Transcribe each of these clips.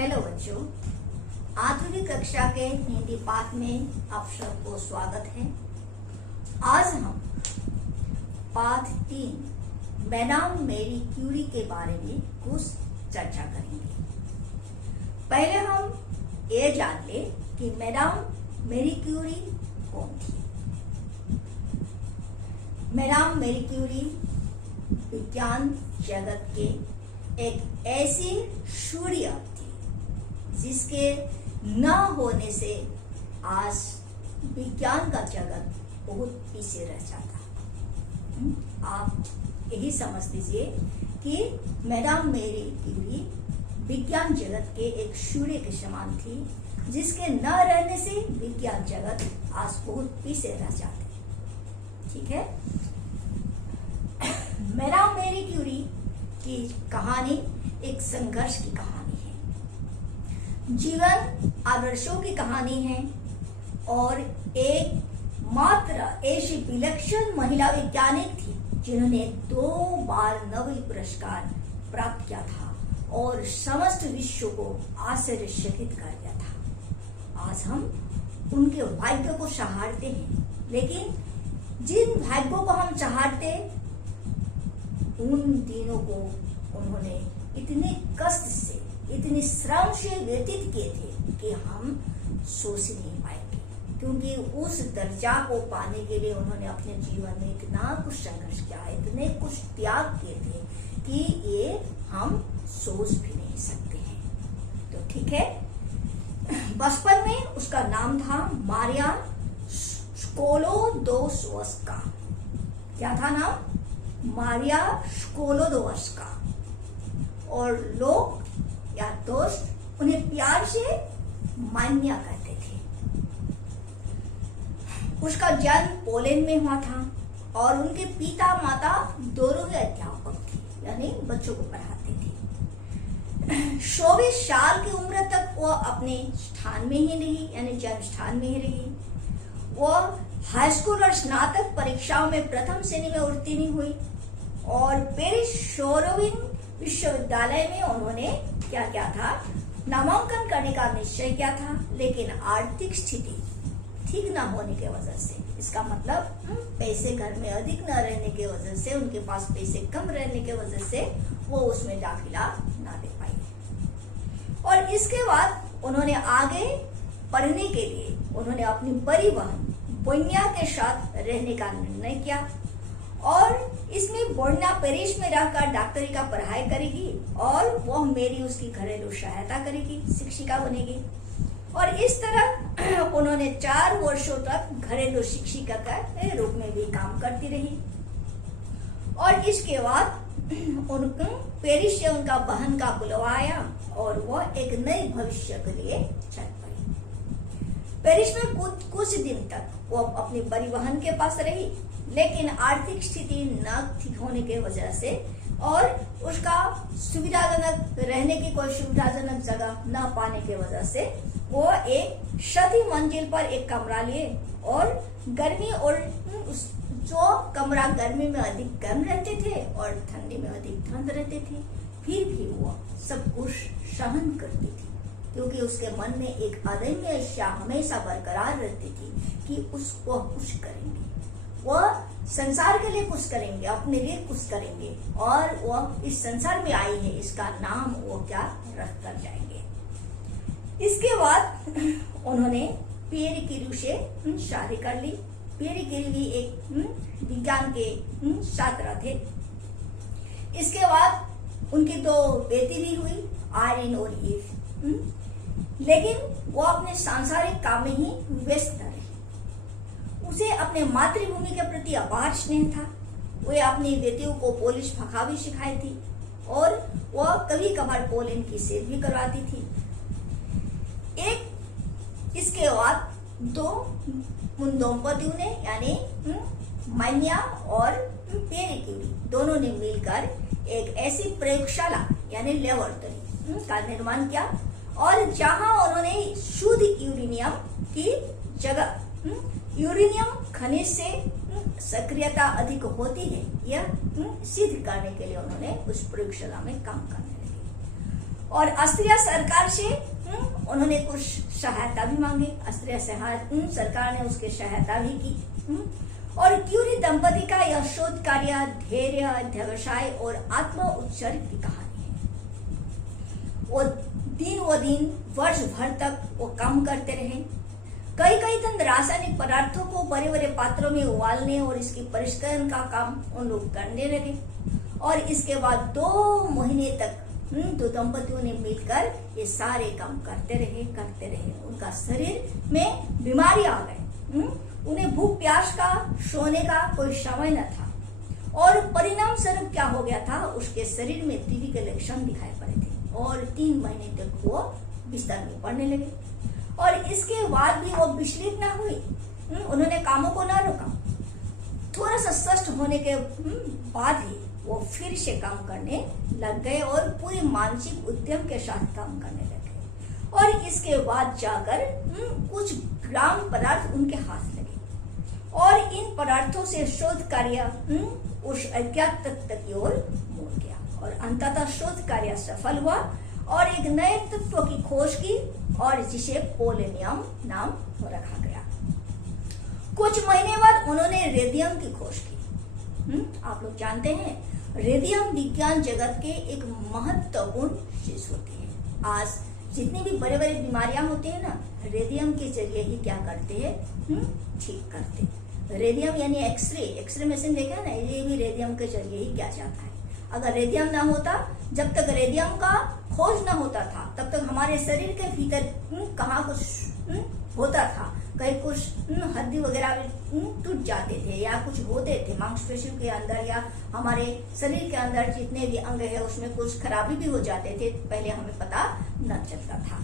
Hello बच्चों, आठवीं कक्षा के हिंदी पाठ में आप सबको स्वागत है। आज हम पाठ 3 मैडम मैरी क्यूरी के बारे में कुछ चर्चा करेंगे। पहले हम ये जान ले कि मैडम मैरी क्यूरी कौन थी। मैडम मैरी क्यूरी विज्ञान जगत के एक ऐसी सूर्य थी जिसके न होने से आज विज्ञान का जगत बहुत पीछे रह जाता। आप यही समझ लीजिए कि मैडम मैरी क्यूरी विज्ञान जगत के एक सूर्य के समान थी जिसके न रहने से विज्ञान जगत आज बहुत पीछे रह जाते। ठीक है। मैडम मैरी क्यूरी की कहानी एक संघर्ष की कहानी है, जीवन आदर्शों की कहानी है और एक मात्र ऐसी विलक्षण महिला वैज्ञानिक थी जिन्होंने 2 बार नोबेल पुरस्कार प्राप्त किया था और समस्त विश्व को आश्चर्यचकित कर दिया था। आज हम उनके भाग्य को सहारते हैं, लेकिन जिन भाग्यों को हम सहारते उन दिनों को उन्होंने इतने कष्ट से, इतने श्रम से व्यतीत किए थे कि हम सोच नहीं पाएंगे, क्योंकि उस दर्जा को पाने के लिए उन्होंने अपने जीवन में इतना कुछ संघर्ष किया, इतने कुछ त्याग किए थे कि ये हम सोच भी नहीं सकते हैं। तो ठीक है। बचपन में उसका नाम था मारिया स्कोलोदोवस्का। क्या था नाम? मारिया स्कोलोदोवस्का। और लोग या दोस्त उन्हें प्यार से मान्या कहते थे। उसका जन्म पोलैंड में हुआ था और उनके पिता माता दोनों ही अध्यापक थे, यानी बच्चों को पढ़ाते थे। 24 साल की उम्र तक वो अपने स्थान में ही रही, यानी जन्म स्थान में ही रही। वो हाई स्कूल और स्नातक परीक्षाओं में प्रथम श्रेणी में उत्तीर्ण हुई और पेरिस सोरोविन विश्वविद्यालय में उन्होंने क्या किया था, नामांकन करने का निश्चय किया था, लेकिन आर्थिक स्थिति ठीक न होने की वजह से, इसका मतलब पैसे घर में अधिक न रहने की वजह से, उनके पास पैसे कम रहने की वजह से वो उसमें दाखिला न दे पाई। और इसके बाद उन्होंने आगे पढ़ने के लिए उन्होंने अपनी बड़ी बहन बोन्या के साथ रहने का निर्णय किया और इसमें बोन्या पेरिस में रहकर डॉक्टरी का पढ़ाई करेगी और वह मेरी उसकी घरेलू सहायता करेगी, शिक्षिका बनेगी। और इस तरह उन्होंने 4 वर्षों तक घरेलू शिक्षिका के रूप में भी काम करती रही। और इसके बाद उनको पेरिस से उनका बहन का बुलावा आया और वह एक नए भविष्य के लिए चल पड़ी। पेरिस में कुछ दिन तक वो अपनी बड़ी बहन के पास रही, लेकिन आर्थिक स्थिति न ठीक होने की वजह से और उसका सुविधाजनक रहने की कोई सुविधाजनक जगह न पाने की वजह से वो एक 6वीं मंजिल पर एक कमरा लिए और गर्मी और जो कमरा गर्मी में अधिक गर्म रहते थे और ठंडी में अधिक ठंड रहते थे, फिर भी वो सब कुछ सहन करती थी, क्योंकि उसके मन में एक अदम्य इच्छा हमेशा बरकरार रहती थी कि उसको कुछ करेंगे, वह संसार के लिए कुछ करेंगे, अपने लिए कुछ करेंगे और वह इस संसार में आई है, इसका नाम वो क्या रख कर जाएंगे। इसके बाद उन्होंने पियरे क्यूरी से शादी कर ली। पियरे क्यूरी भी एक विज्ञान के छात्र थे। इसके बाद उनकी 2 बेटी भी हुई, आयरिन और ईव, लेकिन वो अपने सांसारिक काम में ही व्यस्त रहे। उसे अपने मातृभूमि के प्रति अपार स्नेह था। वे अपनी बेटियों को पोलिश भाषा भी सिखाई थी और वह कभी कभार पोलैंड की सैर भी करवाती थी। इसके बाद उन दंपतियों ने, यानी मान्या और पियरे क्यूरी दोनों ने मिलकर एक ऐसी प्रयोगशाला यानी लेबोरेटरी का निर्माण किया और जहां उन्होंने शुद्ध यूरेनियम की जगह यूरेनियम खनिज से सक्रियता अधिक होती है, यह सिद्ध करने के लिए उन्होंने उस प्रयोगशाला में काम करने लगे। और ऑस्ट्रिया सरकार से उन्होंने कुछ सहायता भी मांगी। ऑस्ट्रिया सरकार ने उसकी सहायता भी की। और क्यूरी दंपति का यह शोध कार्य धैर्य, अध्यवसाय और आत्म उत्सर्ग की कहानी है। वो दिन वर्ष भर तक वो काम करते रहे। कई दिन रासायनिक पदार्थों को बड़े बड़े पात्रों में उबालने और इसके परिष्करण का काम उन लोग करने लगे। और इसके बाद 2 महीने तक दो दंपतियों ने मिलकर ये सारे काम करते रहे। उनका शरीर में बीमारी आ गई। उन्हें भूख प्यास का, सोने का कोई समय न था। और परिणाम स्वरूप क्या हो गया था, उसके शरीर में टीबी के लक्षण दिखाई पड़े थे। और 3 महीने तक वो बिस्तर में पड़ने लगे। और इसके बाद भी वो विचलित न हुई। उन्होंने कामों को न रोका। थोड़ा सा स्वस्थ होने के बाद ही वो फिर से काम करने लग गए और पूरे मानसिक उद्यम के साथ काम करने लगे। और इसके बाद जाकर कुछ ग्राम पदार्थ उनके हाथ लगे। और इन पदार्थों से शोध कार्य उस अज्ञात तत्व की ओर मोड़ गया। और अंततः शोध कार्य सफल हुआ और एक नए तत्व की खोज की और जिसे पोलेनियम नाम रखा गया। कुछ महीने बाद उन्होंने रेडियम की खोज की। आप लोग जानते हैं रेडियम विज्ञान जगत के एक महत्वपूर्ण चीज होती है। आज जितनी भी बड़े बड़े बीमारियां होती है ना, रेडियम के जरिए ही क्या करते हैं, ठीक करते। रेडियम यानी एक्सरे मशीन देखा है ना, ये भी रेडियम के जरिए ही किया जाता है। अगर रेडियम ना होता, जब तक रेडियम का खोज ना होता था, तब तक हमारे शरीर के भीतर कहाँ कुछ होता था, कहीं कुछ हड्डी वगैरह टूट जाते थे या कुछ होते थे मांसपेशियों के अंदर या हमारे शरीर के अंदर जितने भी अंग है उसमें कुछ खराबी भी हो जाते थे, पहले हमें पता न चलता था।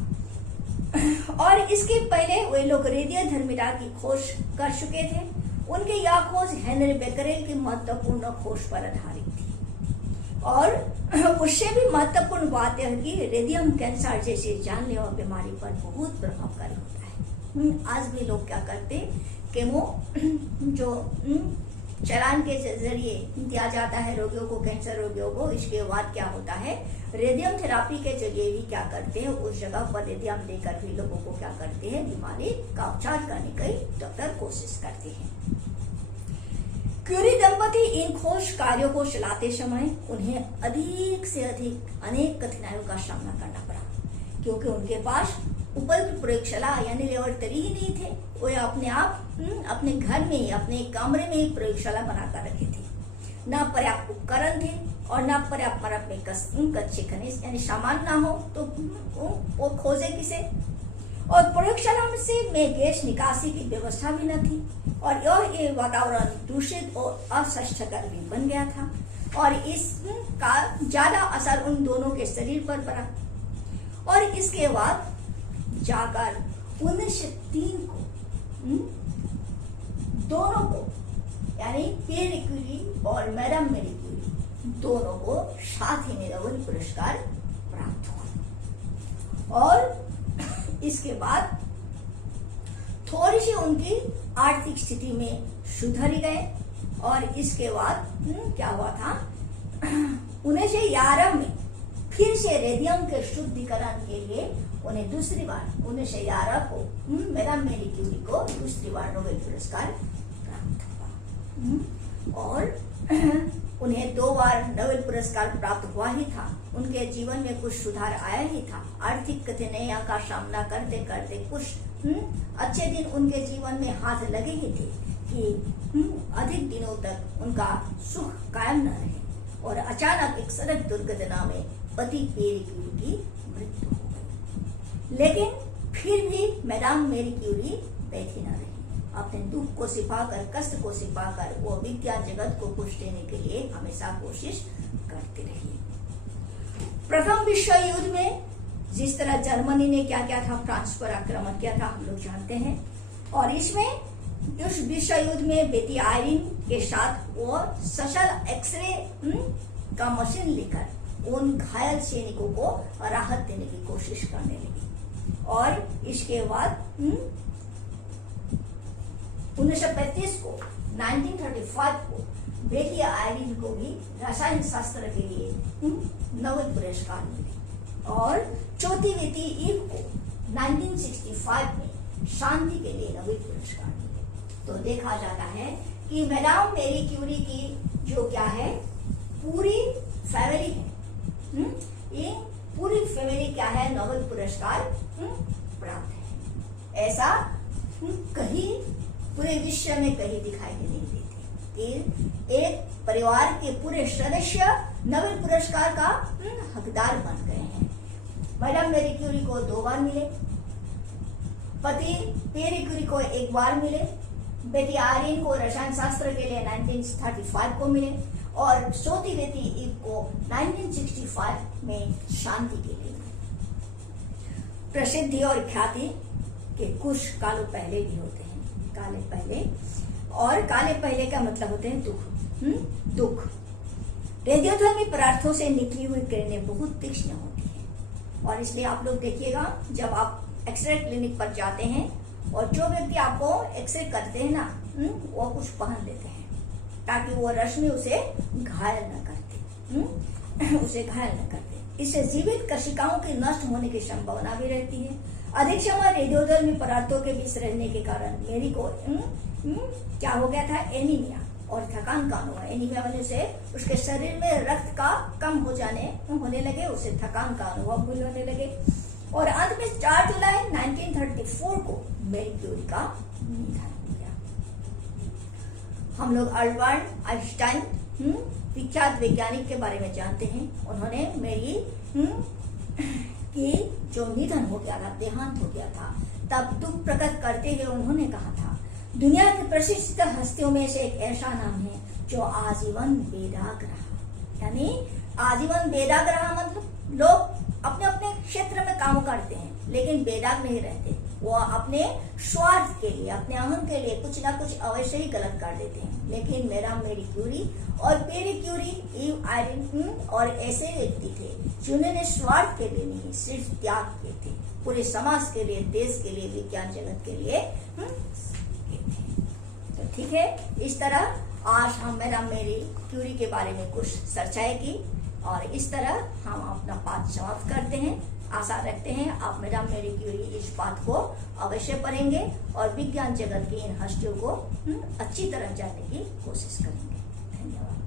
और इसके पहले वे लोग रेडियोधर्मिता की खोज कर चुके थे। उनकी यह खोज हेनरी बेकरेल की महत्वपूर्ण खोज पर आधारित थी। और उससे भी महत्वपूर्ण बात यह कि रेडियम कैंसर जैसे जानलेवा बीमारी पर बहुत प्रभावकारी होता है। आज भी लोग क्या करते, केमो जो चलान के जरिए दिया जाता है रोगियों को, कैंसर रोगियों को, इसके बाद क्या होता है, रेडियम थेरापी के जरिए भी क्या करते हैं, उस जगह पर रेडियम देकर भी लोगों को क्या करते हैं, बीमारी का उपचार करने की डॉक्टर कोशिश करते हैं। क्यूरी दंपति इन खोज कार्यों को चलाते समय उन्हें अधिक से अधिक अनेक कठिनाइयों का सामना करना पड़ा, क्योंकि उनके पास उपयुक्त प्रयोगशाला यानी लेबोरेटरी ही नहीं थे। वो अपने आप अपने घर में ही, अपने कमरे में ही प्रयोगशाला बनाकर रखे थे। न पर्याप्त उपकरण थे और न पर्याप्त में कच्चे खनिज यानी सामान ना हो तो वो खोजे किसे। और प्रयोगशाला में गैस निकासी की व्यवस्था भी न थी और ये वातावरण दूषित और अस्वास्थ्यकर भी बन गया था। और इसका ज्यादा असर उन दोनों के शरीर पर पड़ा। और इसके बाद जाकर 1903 को दोनों को यानी पियरे क्यूरी और मैडम मेरी क्यूरी दोनों को साथ ही में नोबेल पुरस्कार प्राप्त हुआ। और इसके बाद थोड़ी सी उनकी आर्थिक स्थिति में सुधर गए। और इसके बाद क्या हुआ था, 1911 में फिर से रेडियम के शुद्धिकरण के लिए उन्हें दूसरी बार 1911 को मैडम मेरी क्यूरी को दूसरी बार नोबेल पुरस्कार प्राप्त हुआ। और उन्हें 2 बार नोबेल पुरस्कार प्राप्त हुआ ही था। उनके जीवन में कुछ सुधार आया ही था। आर्थिक कठिनाइयों का सामना करते करते कुछ अच्छे दिन उनके जीवन में हाथ लगे ही थे कि अधिक दिनों तक उनका सुख कायम न रहे। और अचानक एक सड़क दुर्घटना में पति पियरे क्यूरी की मृत्यु हो गई। लेकिन फिर भी मैडम मेरी क्यूरी बैठी न रही। अपने दुख को छिपाकर, कष्ट को छिपाकर वो विज्ञान जगत को कुछ देने के लिए हमेशा कोशिश करती रही। प्रथम विश्व युद्ध में जिस तरह जर्मनी ने क्या किया था, फ्रांस पर आक्रमण किया था, हम लोग जानते हैं। और इसमें उस विश्व युद्ध में बेटी आयरीन के साथ वो सशल एक्सरे का मशीन लेकर उन घायल सैनिकों को राहत देने की कोशिश करने लगी। और इसके बाद 1935 को 1935 को बेटी आयरीन को भी रसायन शास्त्र के लिए नोबेल पुरस्कार मिले। और चौथी बेटी ईव को 1965 में शांति के लिए नोबेल पुरस्कार मिले। तो देखा जाता है कि मैडम मेरी क्यूरी की जो क्या है पूरी फैमिली है, ये पूरी फैमिली क्या है नोबेल पुरस्कार प्राप्त है। ऐसा कहीं पूरे विश्व में कहीं दिखाई नहीं देते कि एक परिवार के पूरे सदस्य नोबेल पुरस्कार का हकदार बन गए हैं। मैडम मेरी क्यूरी को 2 बार मिले, पति पेरी क्यूरी को 1 बार मिले, बेटी आयरीन को रसायन शास्त्र के लिए 1935 को मिले और चौथी बेटी ईव को 1965 में शांति के लिए मिले। प्रसिद्धि और ख्याति के कुछ कालों पहले भी होते हैं, काले पहले, और काले पहले का मतलब होते हैं दुख। दुख रेडियोधर्मी पदार्थों से निकली हुई किरणें बहुत तीक्ष्ण होती हैं और इसलिए आप लोग देखिएगा जब आप एक्सरे क्लिनिक पर जाते हैं और जो व्यक्ति आपको एक्सरे करते हैं ना वो कुछ पहन लेते हैं ताकि वो रश्मि उसे घायल न करते, उसे घायल न करते। इससे जीवित कोशिकाओं के नष्ट होने की संभावना भी रहती है। अधिक समय रेडियोधर्मी पदार्थों के बीच रहने के कारण मेरी को क्या हो गया था, एनीमिया और थकान का अनुभव। एनीमिया होने से उसके शरीर में रक्त का कम होने लगे, उसे थकान का अनुभव भी होने लगे और अंत में 4 जुलाई 1934 को मेरी क्यूरी का निधन हो गया। हम लोग अल्बर्ट आइंस्टाइन विख्यात वैज्ञानिक के बारे में जानते हैं। उन्होंने मेरी की जो निधन हो गया था, देहांत हो गया था, तब दुख प्रकट करते हुए उन्होंने कहा था दुनिया की प्रसिद्ध हस्तियों में से एक ऐसा नाम है जो आजीवन बेदाग रहा। यानी आजीवन बेदाग रहा मतलब लोग अपने अपने क्षेत्र में काम करते हैं लेकिन बेदाग नहीं रहते। वो अपने स्वार्थ के लिए, अपने अहम के लिए कुछ ना कुछ अवश्य ही गलत कर देते हैं। लेकिन मेरी क्यूरी और पेरी क्यूरी, ईव आयरीन और ऐसे व्यक्ति थे जिन्होंने स्वार्थ के लिए नहीं सिर्फ त्याग के थे, पूरे समाज के लिए, देश के लिए, विज्ञान जगत के लिए। तो ठीक है, इस तरह आज हम मेरी क्यूरी के बारे में कुछ चर्चाएं की और इस तरह हम अपना पाठ समाप्त करते हैं। आशा रखते हैं आप मेरी क्यूरी इस बात को अवश्य पढ़ेंगे और विज्ञान जगत की इन हस्तियों को अच्छी तरह जानने की कोशिश करेंगे। धन्यवाद।